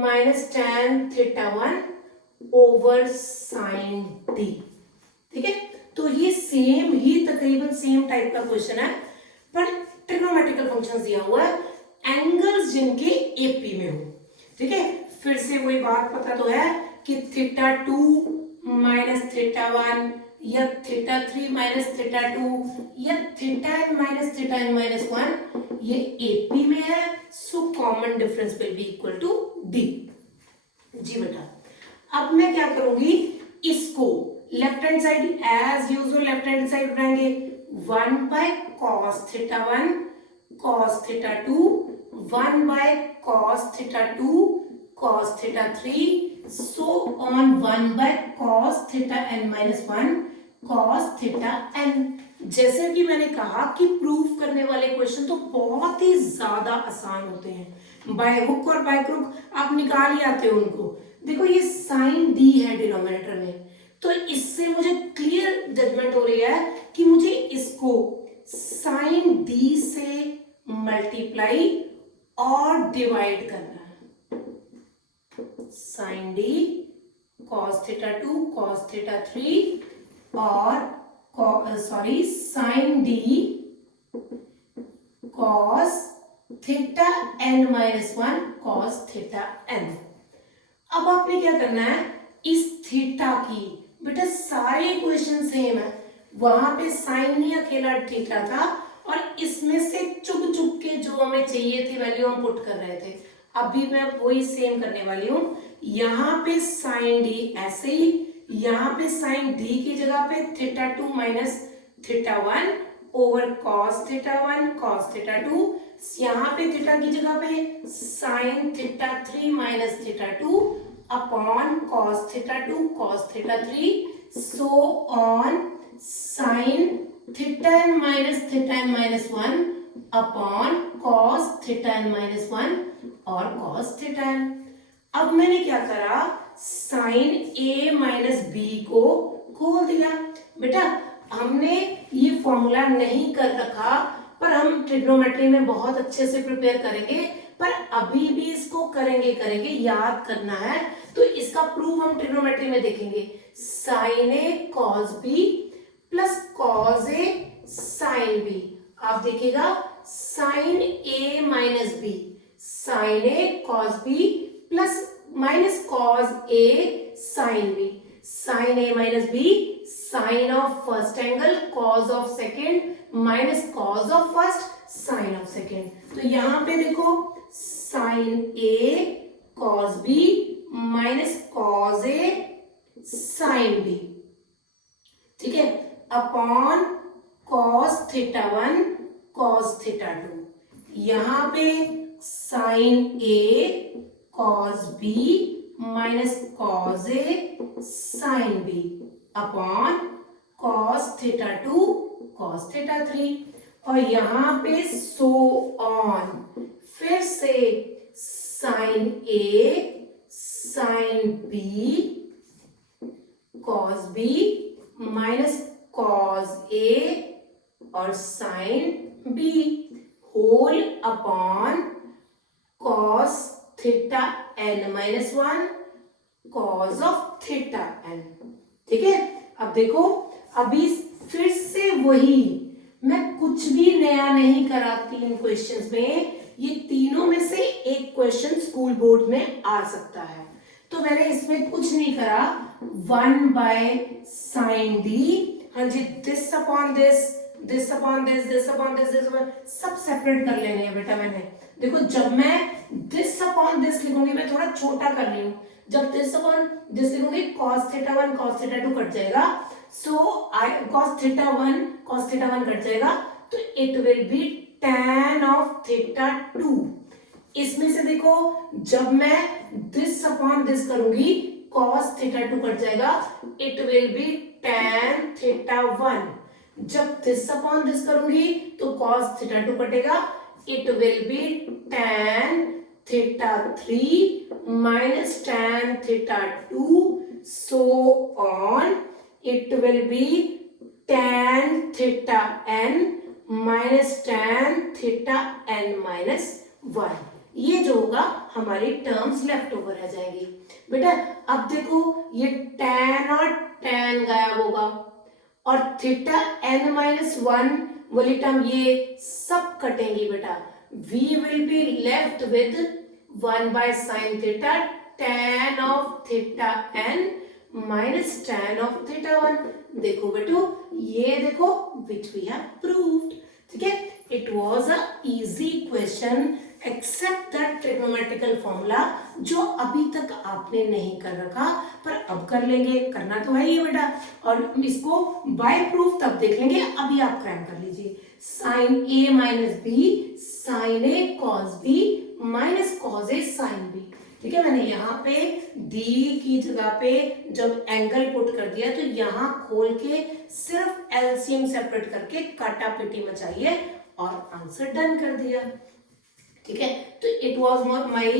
minus tan θ1 over sin d, ठीक है। तो ये सेम ही तकरीबन सेम टाइप का क्वेश्चन है, पर ट्रिग्नोमेट्रिकल फंक्शंस दिया हुआ है, एंगल्स जिनके एपी में हो, ठीक है। फिर से वही बात पता तो है कि θ2 माइनस θ1 या θ3 माइनस θ2 या θn माइनस θn माइनस 1 ये एपी में है, so common difference will be equal to D. जी बेटा, अब मैं क्या करूंगी, इसको left hand side as usual left hand side उठाएंगे, 1 by cos θ1 cos θ2 1 by cos θ2 cos θ3 so on 1 by cos θn minus 1 cos θn। जैसे कि मैंने कहा कि प्रूफ करने वाले क्वेश्चन तो बहुत ही ज्यादा आसान होते हैं, बाय हुक और बाय क्रुक आप निकाल ही आते हो उनको। देखो ये साइन डी है डिनोमिनेटर में, तो इससे मुझे क्लियर जजमेंट हो रही है कि मुझे इसको साइन डी से मल्टीप्लाई और डिवाइड करना है, साइन डी cos θ2 cos θ3 और sine d cos θn minus 1 cos θn। अब आपने क्या करना है, इस थीटा की बेटा सारे इक्वेशन सेम है, वहां पे साइन ही अकेला थीटा था और इसमें से चुप चुप के जो हमें चाहिए थी वैल्यू हम पुट कर रहे थे। अभी मैं वही सेम करने वाली हूं, यहाँ पे साइन डी ऐसे ही, यहाँ पे साइन डी की जगह पे θ2 माइनस θ1 ओवर cos θ1 cos θ2, यहाँ पे थीटा की जगह पे sine θ3 minus θ2 upon cos θ2 cos θ3 so on sin θn minus 1 upon cos θn minus 1 और cos θn। अब मैंने क्या करा, साइन a माइनस बी को खोल दिया। बेटा हमने ये फॉर्मूला नहीं कर रखा, पर हम ट्रिग्नोमेट्री में बहुत अच्छे से प्रिपेयर करेंगे, पर अभी भी इसको करेंगे याद करना है। तो इसका प्रूफ हम ट्रिग्नोमेट्री में देखेंगे, साइन ए कॉस बी प्लस कॉस ए साइन बी। आप देखिएगा sine a minus b sine A cos b plus minus cos A sine b, sine a minus b sine of first angle cos of second minus cos of first sine of second. तो यहां पे देखो sine A cos B minus cos a sine b, ठीक है, upon cos theta one cos theta two. यहां पे साइन ए कॉस बी माइनस कॉस ए sine B upon cos theta two cos theta three. और यहां पे सो ऑन, फिर से sine A sine B cos B minus cos A और sine B whole upon cos theta N minus one cos of theta N. ठीक है, अब देखो अभी फिर से वही, मैं कुछ भी नया नहीं कराती इन क्वेश्चंस में, ये तीनों में से एक क्वेश्चन स्कूल बोर्ड में आ सकता है। तो मैंने इसमें कुछ नहीं करा, 1 बाय साइन डी, हाँ जी, this upon this, this upon this, this upon this, this सब सेपरेट कर लेने हैं बेटा। मैंने देखो जब मैं दिस अपॉन दिस लिखूंगी, मैं थोड़ा छोटा कर रही हूं, जब दिस अपॉन दिस लिखूंगी cos theta one cos theta two cut जाएगा, सो cos थीटा वन कट जाएगा, तो it will be tan of theta two. इसमें से देखो जब मैं दिस अपॉन दिस करूंगी cos थीटा टू कट जाएगा, it will be tan theta one. जब दिस अपॉन दिस करूंगी तो cos थीटा टू कटेगा, it will be tan theta three minus tan theta two, so on, it will be tan theta n minus tan theta n minus one. ये जो होगा हमारी टर्म्स लेफ्ट ओवर रह जाएगी बेटा। अब देखो ये tan और tan गायब होगा और थीटा n माइनस वन वाली टर्म ये सब कटेंगी बेटा। We will be left with 1 by sine theta tan of theta n minus tan of theta one. देखो बेटो, ये देखो विच वी हैव प्रूव्ड। ठीक है, it was a easy question except that trigonometrical formula, जो अभी तक आपने नहीं कर रखा पर अब कर लेंगे, करना तो है ही बेटा। और इसको बाय प्रूफ तब देख लेंगे, अभी आप क्रैम कर लीजिए। Sign a minus b sine A cos B minus cos A sine b. ठीक है, मैंने यहाँ पे डी की जगह पे जब एंगल पुट कर दिया तो यहाँ खोल के सिर्फ एलसीएम सेपरेट करके काटा पिटी मचाइए और आंसर डन कर दिया। ठीक है, तो it was my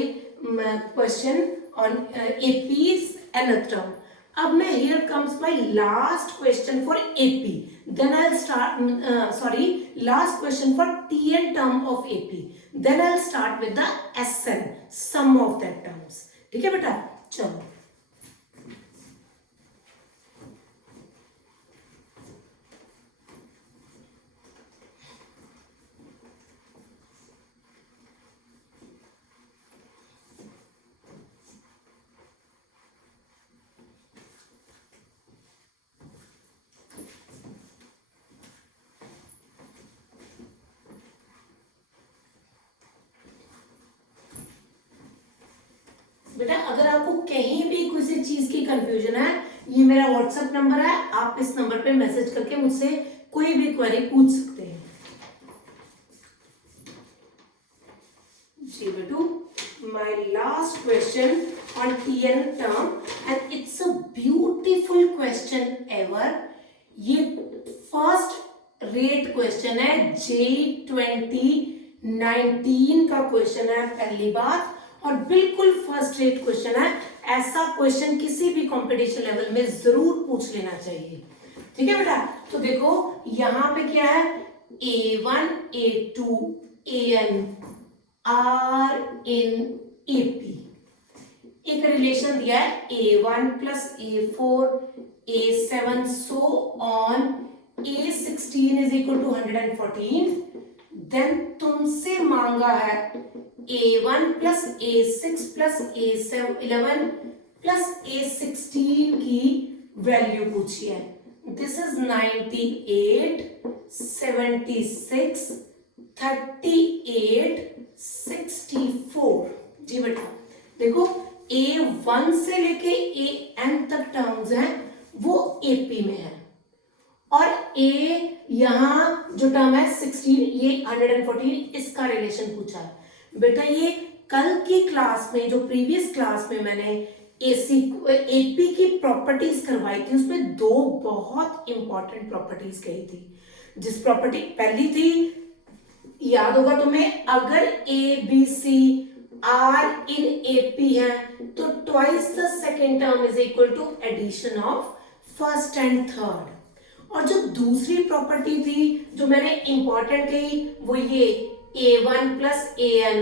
question on APs nth term। अब मैं here comes my last question for AP, then I'll start last question for TN term of AP, then I'll start with the SN, sum of that terms। ठीक है बेटा, चलो बेटा, अगर आपको कहीं भी किसी चीज की कंफ्यूजन है, ये मेरा व्हाट्सएप नंबर है, आप इस नंबर पे मैसेज करके मुझसे कोई भी क्वेरी पूछ सकते हैं। जी बेटू, my last question on TN term and it's a beautiful question ever। ये फर्स्ट रेट क्वेश्चन है, J 2019 का क्वेश्चन है पहली बात, और बिल्कुल फर्स्ट रेट क्वेश्चन है। ऐसा क्वेश्चन किसी भी कंपटीशन लेवल में जरूर पूछ लेना चाहिए। ठीक है बेटा, तो देखो यहां पे क्या है, A1 A2 AN are in AP। एक रिलेशन दिया है A1 plus A4 A7 so on A16 is equal to 114। Then तुमसे मांगा है A1 plus A6 plus A11 plus A16 की वैल्यू पूछी है। This is 98, 76, 38, 64। जी बेटा देखो A1 से लेके AN तक टर्म्स हैं वो AP में है, और A यहाँ जो टर्म है 16, ये 114, इसका रिलेशन पूछा है बेटा। ये कल की क्लास में, जो प्रीवियस क्लास में मैंने AP की प्रॉपर्टीज करवाई थी, उसमें दो बहुत इंपॉर्टेंट प्रॉपर्टीज कही थी। जिस प्रॉपर्टी पहली थी, याद होगा तुम्हें, अगर ABC आर इन AP है तो twice the second term is equal to addition of first and third. और जो दूसरी प्रॉपर्टी थी जो मैंने इंपॉर्टेंट कही, वो ये A1 plus AN,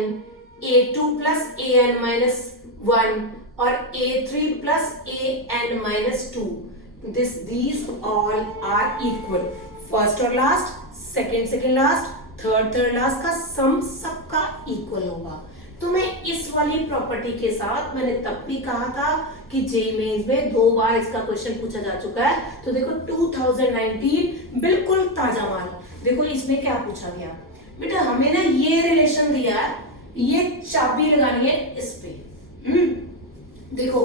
A2 plus AN minus 1 और A3 plus AN minus 2, these all are equal। First और last, second last, third last का सम सबका इक्वल होगा। तो मैं इस वाली प्रॉपर्टी के साथ, मैंने तब भी कहा था कि जेईई मेंस में 2 बार इसका क्वेश्चन पूछा जा चुका है। तो देखो 2019 बिल्कुल ताजा माल। देखो इसमें क्या पूछा गया बेटा, हमें ना ये रिलेशन दिया है, ये चाबी लगानी है इस पे। देखो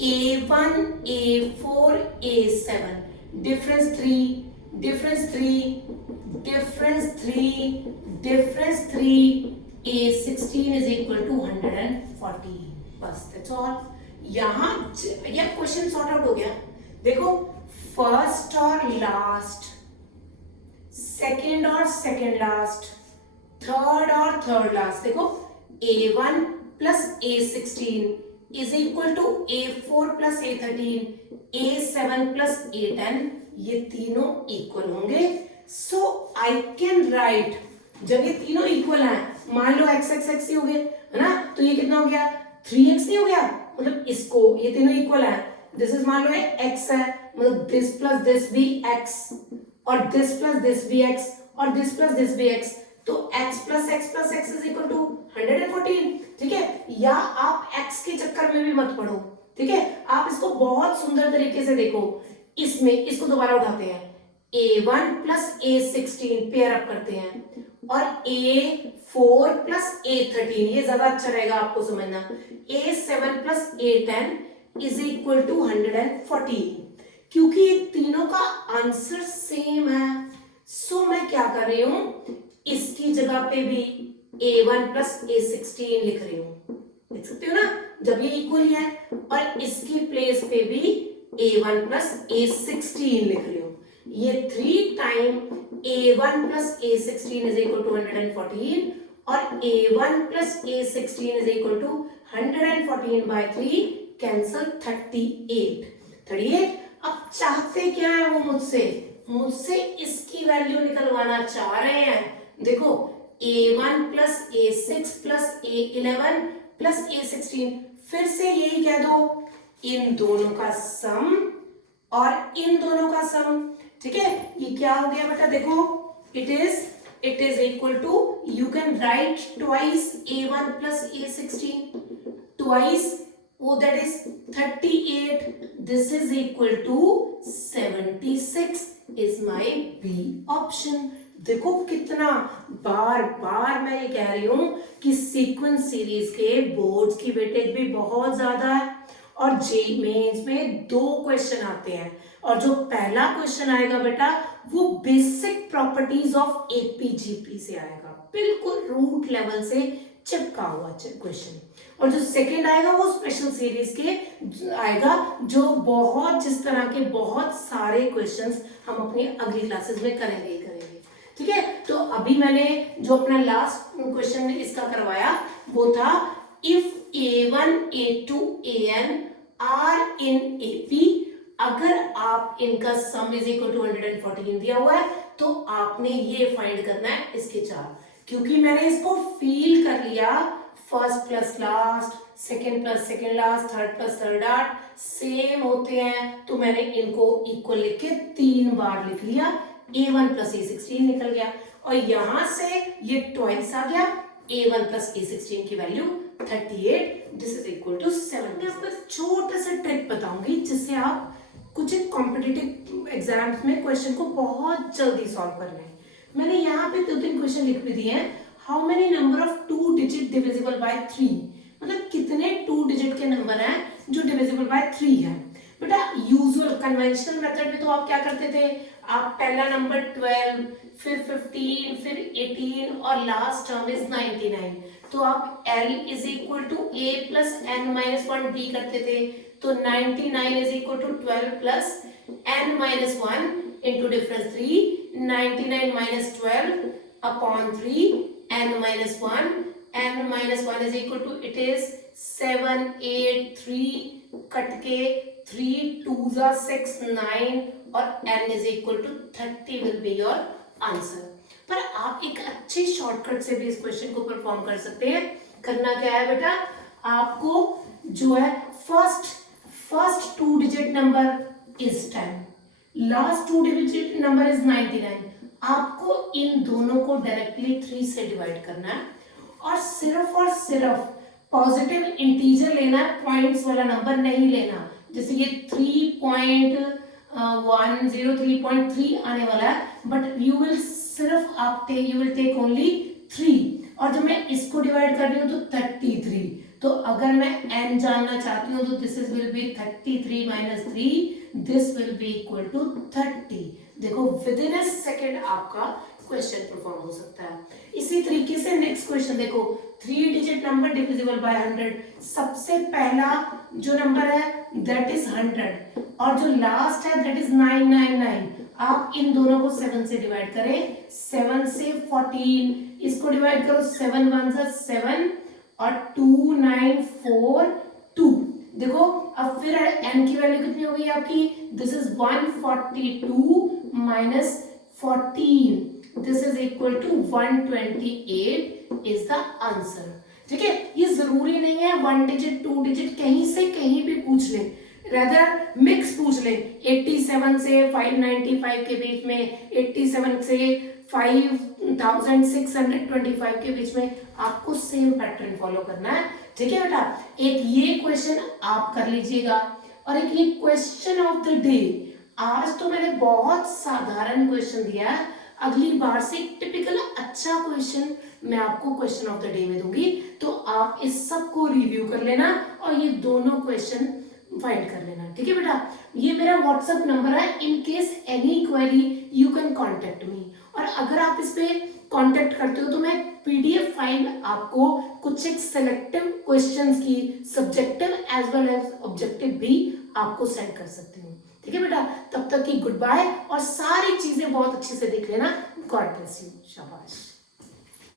A1, A4, A7, difference 3, difference 3, difference 3, difference 3, A16 is equal to 140। बस दैट्स ऑल। यहां ये क्वेश्चन सॉर्ट आउट हो गया। देखो फर्स्ट और लास्ट, सेकंड और सेकंड लास्ट, थर्ड और थर्ड लास्ट। देखो A1 plus A16 is equal to A4 plus A13, A7 plus A10, ये तीनों इक्वल होंगे। सो आई कैन राइट, जब ये तीनों इक्वल हैं, मान लो x x x ही हो गए, है ना, तो ये कितना हो गया 3x नहीं हो गया, मतलब इसको, ये तीनों इक्वल है, दिस इज मान लो x है, मतलब दिस प्लस दिस भी x, और दिस प्लस दिस भी x, और दिस प्लस दिस भी x, तो x plus x is equal to 114। ठीक है, या आप x के चक्कर में भी मत पढ़ो, ठीक है, आप इसको बहुत सुंदर तरीके से देखो। इसमें इसको दोबारा उठाते हैं, A1 plus A16 pair up करते हैं, और A4 प्लस A13, ये ज्यादा अच्छा रहेगा आपको समझना, A7 plus A10 is equal to 114। क्योंकि ये तीनों का आंसर सेम है, सो मैं क्या कर रही हूं, इसकी जगह पे भी A1 प्लस A16 लिख रही हूं, लिख सकते हो ना, जब ये इक्वल है, और इसकी प्लेस पे भी A1 प्लस A16 लिख रही हूं। ये 3 time A1 plus A16 is equal to 114, और A1 plus A16 is equal to 114 by 3 cancel 38। अब चाहते क्या है वो मुझसे इसकी वैल्यू निकलवाना चाह रहे हैं। देखो A1 plus A6 plus A11 plus A16, फिर से यही कह दो, इन दोनों का सम और इन दोनों का सम। ठीक है, ये क्या हो गया बेटा, देखो it is equal to, you can write twice A1 plus A16, twice, oh that is 38, this is equal to 76 is my B option। देखो कितना बार बार मैं ये कह रही हूं कि सीक्वेंस सीरीज के बोर्ड्स की वेटेज भी बहुत ज्यादा है, और जेईई मेंस में 2 क्वेश्चन आते हैं, और जो पहला क्वेश्चन आएगा बेटा वो बेसिक प्रॉपर्टीज ऑफ एपीजीपी से आएगा, बिल्कुल रूट लेवल से चिपका हुआ क्वेश्चन, और जो सेकंड आएगा वो स्पेशल सीरीज के आएगा, जो बहुत, जिस तरह के बहुत सारे क्वेश्चंस हम अपनी अगली क्लासेस में करेंगे। ठीक है, तो अभी मैंने जो अपना लास्ट क्वेश्चन इसका करवाया वो था, if A1, A2, AN are in AP, अगर आप इनका सम इज इक्वल टू 114 दिया हुआ है, तो आपने ये फाइंड करना है इसके चार। क्योंकि मैंने इसको फील कर लिया, first plus last, second plus second last, third plus third last sem होते हैं, तो मैंने इनको इक्वल लिख के 3 बार लिख लिया, A1 प्लस A16 निकल गया, और यहां से ये ट्वाइस आ गया, A1 प्लस A16 की value 38, this is equal to 7। मैं आपको छोटा सा ट्रिक बताऊंगी जिससे आप कुछ एक कॉम्पिटिटिव एग्जाम्स में क्वेश्चन को बहुत जल्दी सॉल्व करना है। मैंने यहाँ पे 2-3 क्वेश्चन लिख भी दिए हैं। How many number of 2 digit divisible by 3, मतलब कितने 2 डिजिट के नंबर हैं जो डिविजिबल बाय 3 है। बेटा यूजुअल कन्वेंशनल मेथड में तो आप क्या करते थे, आप पहला नंबर 12, फिर 15, फिर 18 और लास्ट टर्म इज 99, तो आप L is equal to A plus N minus 1 D करते थे। तो 99 is equal to 12 plus N minus 1 into difference 3, 99 minus 12 upon 3, N minus 1, N minus 1 is equal to it is 7, 8, 3 कट के 3 2s are 6, 9 और N is equal to 30 will be your answer. पर आप एक अच्छे शॉर्टकट से भी इस क्वेश्चन को परफॉर्म कर सकते हैं। करना क्या है बेटा, आपको जो है first 2 digit number is 10, last 2 digit number is 99। आपको इन दोनों को डायरेक्टली 3 से डिवाइड करना है और सिर्फ पॉजिटिव इंटीजर लेना है, पॉइंट्स वाला नंबर नहीं लेना। जैसे ये 3.10 3.3 आने वाला है, but you will take only 3, और जब मैं इसको डिवाइड कर रही हूँ तो 33, तो अगर मैं n जानना चाहती हूँ तो this is will be 33 minus 3, this will be equal to 30। देखो विद इन अ सेकेंड आपका क्वेश्चन परफॉर्म हो सकता है। इसी तरीके से नेक्स्ट क्वेश्चन देखो, 3 डिजिट नंबर डिविजिबल बाय 100, सबसे पहला जो नंबर है दैट इज 100 और जो लास्ट है दैट इज 999। आप इन दोनों को 7 से डिवाइड करें, 7 से 14, इसको डिवाइड करो, 7 1 जा 7 और 2 9 4 2। देखो अब फिर n की वैल्यू कितनी हो गई आपकी, this is 142 minus 14, this is equal to 128 is the answer. ठीक है, ये जरूरी नहीं है 1 डिजिट 2 डिजिट कहीं से कहीं भी पूछ ले, रेदर मिक्स पूछ ले, 87 से 595 के बीच में, 87 से 5625 के बीच में, आपको सेम पैटर्न फॉलो करना है। ठीक है बेटा, एक ये क्वेश्चन आप कर लीजिएगा और एक ये क्वेश्चन ऑफ द डे। आज तो मैंने बहुत साधारण क्वेश्चन दिया है, अगली बार से टिपिकल अच्छा क्वेश्चन मैं आपको क्वेश्चन ऑफ द डे में दूंगी, तो आप इस सब को रिव्यू कर लेना और ये दोनों क्वेश्चन फाइंड कर लेना। ठीक है बेटा, ये मेरा व्हाट्सएप नंबर है, in case any query you can contact me, और अगर आप इस पे कांटेक्ट करते हो तो मैं पीडीएफ फाइल आपको कुछ एक सिलेक्टिव क्वेश्चंस की subjective as well as objective भी आपको सेंड कर सकती हूँ। ठीक है बेटा, तब तक की गुड बाय और सारी चीजें बहुत अच्छे से देख लेना। गॉड ब्लेस यू, शाबाश।